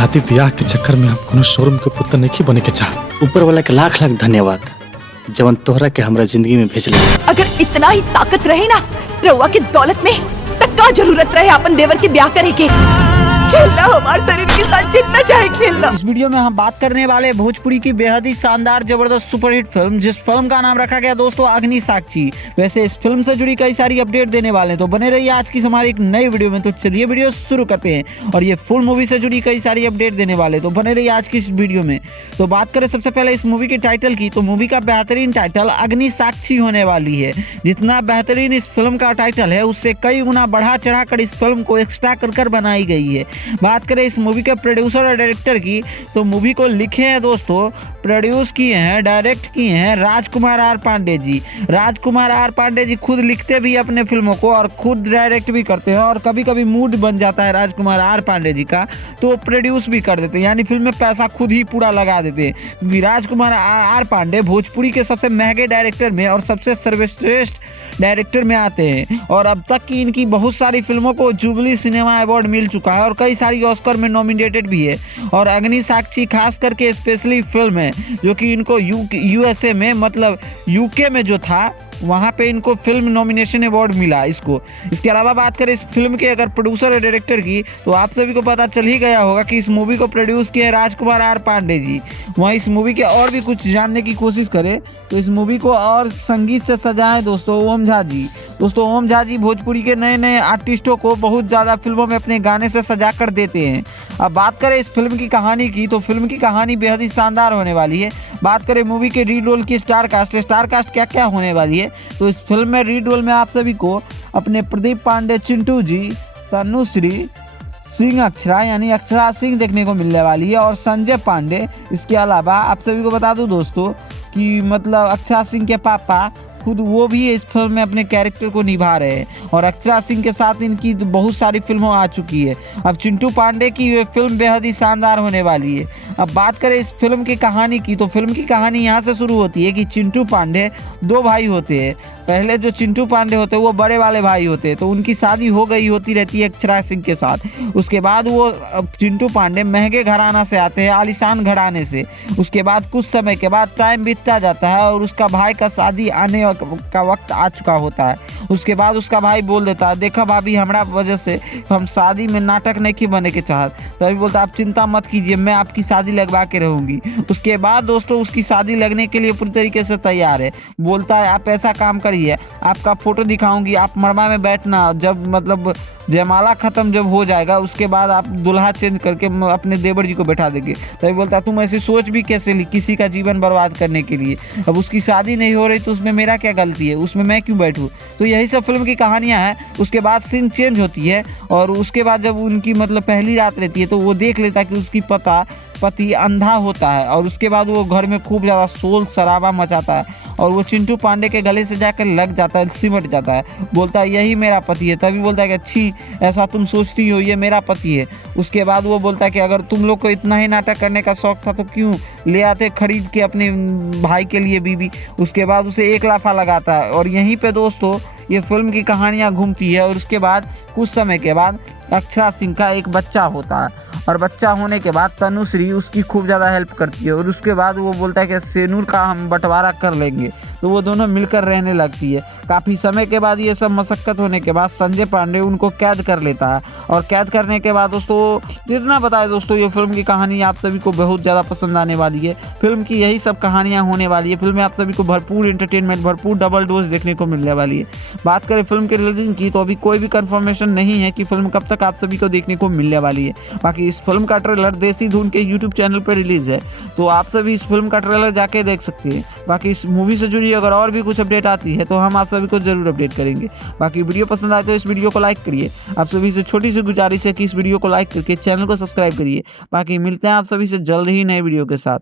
शादी ब्याह के चक्कर में हम कोनो शोरूम के पुत्र नहीं बने के चाह। ऊपर वाला के लाख लाख धन्यवाद जवन तोहरा के हमरा जिंदगी में भेजला। अगर इतना ही ताकत रहे ना रउआ के दौलत में, तब का जरूरत रहे अपन देवर के ब्याह करे के। खेलना हमारे शरीर के साथ जितना चाहे खेलना। इस वीडियो में हम बात करने वाले भोजपुरी की बेहद ही शानदार जबरदस्त सुपरहिट फिल्म, जिस फिल्म का नाम रखा गया दोस्तों अग्नि साक्षी। वैसे इस फिल्म से जुड़ी कई सारी अपडेट देने वाले हैं, तो बने रहिए आज की हमारी एक नई वीडियो में। तो चलिए वीडियो शुरू करते हैं। और ये फुल मूवी से जुड़ी कई सारी अपडेट देने वाले, तो बने रहिए आज की इस वीडियो में। तो बात करें सबसे पहले इस मूवी के टाइटल की, तो मूवी का बेहतरीन टाइटल अग्नि साक्षी होने वाली है। जितना बेहतरीन इस फिल्म का टाइटल है, उससे कई गुना बढ़ा चढ़ा कर इस फिल्म को एक्स्ट्रा कर बनाई गई है। बात करें इस मूवी के प्रोड्यूसर और डायरेक्टर की, तो मूवी को लिखे हैं दोस्तों, प्रोड्यूस किए हैं, डायरेक्ट किए हैं राजकुमार आर पांडे जी। राजकुमार आर पांडे जी खुद लिखते भी अपने फिल्मों को और खुद डायरेक्ट भी करते हैं, और कभी कभी मूड बन जाता है राजकुमार आर पांडे जी का तो प्रोड्यूस भी कर देते हैं, यानी फिल्म में पैसा खुद ही पूरा लगा देते हैं। क्योंकि राजकुमार आर पांडे भोजपुरी के सबसे महंगे डायरेक्टर में और सबसे सर्वश्रेष्ठ डायरेक्टर में आते हैं, और अब तक की इनकी बहुत सारी फिल्मों को जुबली सिनेमा अवार्ड मिल चुका है और कई सारी ऑस्कर में नॉमिनेटेड भी है। और अग्नि साक्षी खास करके स्पेशली फिल्म है जो कि इनको यूएसए में, मतलब यूके में जो था, वहाँ पे इनको फिल्म नॉमिनेशन अवार्ड मिला इसको। इसके अलावा बात करें इस फिल्म के अगर प्रोड्यूसर और डायरेक्टर की, तो आप सभी को पता चल ही गया होगा कि इस मूवी को प्रोड्यूस किए राजकुमार आर पांडे जी। वहाँ इस मूवी के और भी कुछ जानने की कोशिश करें तो इस मूवी को और संगीत से सजाएं दोस्तों ओम झा जी। दोस्तों ओम झा जी भोजपुरी के नए नए आर्टिस्टों को बहुत ज़्यादा फिल्मों में अपने गाने से सजा कर देते हैं। अब बात करें इस फिल्म की कहानी की, तो फिल्म की कहानी बेहद ही शानदार होने वाली है। बात करें मूवी के लीड रोल की स्टार कास्ट क्या क्या होने वाली है, तो इस फिल्म में लीड रोल में आप सभी को अपने प्रदीप पांडे चिंटू जी, तनुश्री सिंह अक्षरा यानी अक्षरा सिंह देखने को मिलने वाली है, और संजय पांडे। इसके अलावा आप सभी को बता दूं दोस्तों कि मतलब अक्षरा सिंह के पापा खुद वो भी इस फिल्म में अपने कैरेक्टर को निभा रहे हैं, और अक्षरा सिंह के साथ इनकी बहुत सारी फिल्मों आ चुकी है। अब चिंटू पांडे की ये फिल्म बेहद ही शानदार होने वाली है। अब बात करें इस फिल्म की कहानी की, तो फिल्म की कहानी यहाँ से शुरू होती है कि चिंटू पांडे दो भाई होते हैं। पहले जो चिंटू पांडे होते हैं वो बड़े वाले भाई होते हैं, तो उनकी शादी हो गई होती रहती है अक्षरा सिंह के साथ। उसके बाद वो चिंटू पांडे महंगे घराना से आते हैं, आलीशान घराने से। उसके बाद कुछ समय के बाद टाइम बीतता जाता है और उसका भाई का शादी आने का वक्त आ चुका होता है। उसके बाद उसका भाई बोल देता है, देखा भाभी हमारा वजह से हम शादी में नाटक नहीं बने के चाहत। तभी बोलता आप चिंता मत कीजिए, मैं आपकी शादी लगवा के रहूँगी। उसके बाद दोस्तों उसकी शादी लगने के लिए पूरी तरीके से तैयार है। बोलता है आप ऐसा काम करिए, आपका फोटो दिखाऊंगी, आप मड़वा में बैठना, जब मतलब जयमाला खत्म जब हो जाएगा उसके बाद आप दुल्हा चेंज करके अपने देवर जी को बैठा देंगे। तभी बोलता है तुम ऐसी सोच भी कैसे ली किसी का जीवन बर्बाद करने के लिए। अब उसकी शादी नहीं हो रही तो उसमें मेरा क्या गलती है, उसमें मैं क्यों बैठूं। तो यही सब फिल्म की कहानियां हैं। उसके बाद सीन चेंज होती है, और उसके बाद जब उनकी मतलब पहली रात रहती है तो वो देख लेता है कि उसकी पति अंधा होता है, और उसके बाद वो घर में खूब ज़्यादा शोर शराबा मचाता है, और वो चिंटू पांडे के गले से जाकर लग जाता है, सिमट जाता है। बोलता है यही मेरा पति है। तभी बोलता है कि अच्छी ऐसा तुम सोचती हो, ये मेरा पति है। उसके बाद वो बोलता है कि अगर तुम लोग को इतना ही नाटक करने का शौक था तो क्यों ले आते खरीद के अपने भाई के लिए बीवी। उसके बाद उसे एक लाफा लगाता है, और यहीं पे दोस्तों ये फिल्म की कहानियाँ घूमती है। और उसके बाद कुछ समय के बाद अक्षरा सिंह का एक बच्चा होता है, और बच्चा होने के बाद तनुश्री उसकी खूब ज़्यादा हेल्प करती है। और उसके बाद वो बोलता है कि सेनूर का हम बंटवारा कर लेंगे, तो वो दोनों मिलकर रहने लगती है। काफ़ी समय के बाद ये सब मशक्क़त होने के बाद संजय पांडे उनको कैद कर लेता है, और कैद करने के बाद दोस्तों इतना बताए दोस्तों ये फिल्म की कहानी आप सभी को बहुत ज़्यादा पसंद आने वाली है। फिल्म की यही सब कहानियाँ होने वाली है। फिल्म में आप सभी को भरपूर एंटरटेनमेंट, भरपूर डबल डोज देखने को मिलने वाली है। बात करें फिल्म के रिलीजिंग की, तो अभी कोई भी कंफर्मेशन नहीं है कि फिल्म कब तक आप सभी को देखने को मिलने वाली है। बाकी इस फिल्म का ट्रेलर देसी धुन के यूट्यूब चैनल पर रिलीज़ है, तो आप सभी इस फिल्म का ट्रेलर जाके देख सकते हैं। बाकी इस मूवी से जुड़ी अगर और भी कुछ अपडेट आती है तो हम आप सभी को जरूर अपडेट करेंगे। बाकी वीडियो पसंद आए तो इस वीडियो को लाइक करिए। आप सभी से छोटी सी गुजारिश है कि इस वीडियो को लाइक करके चैनल को सब्सक्राइब करिए। बाकी मिलते हैं आप सभी से जल्द ही नए वीडियो के साथ।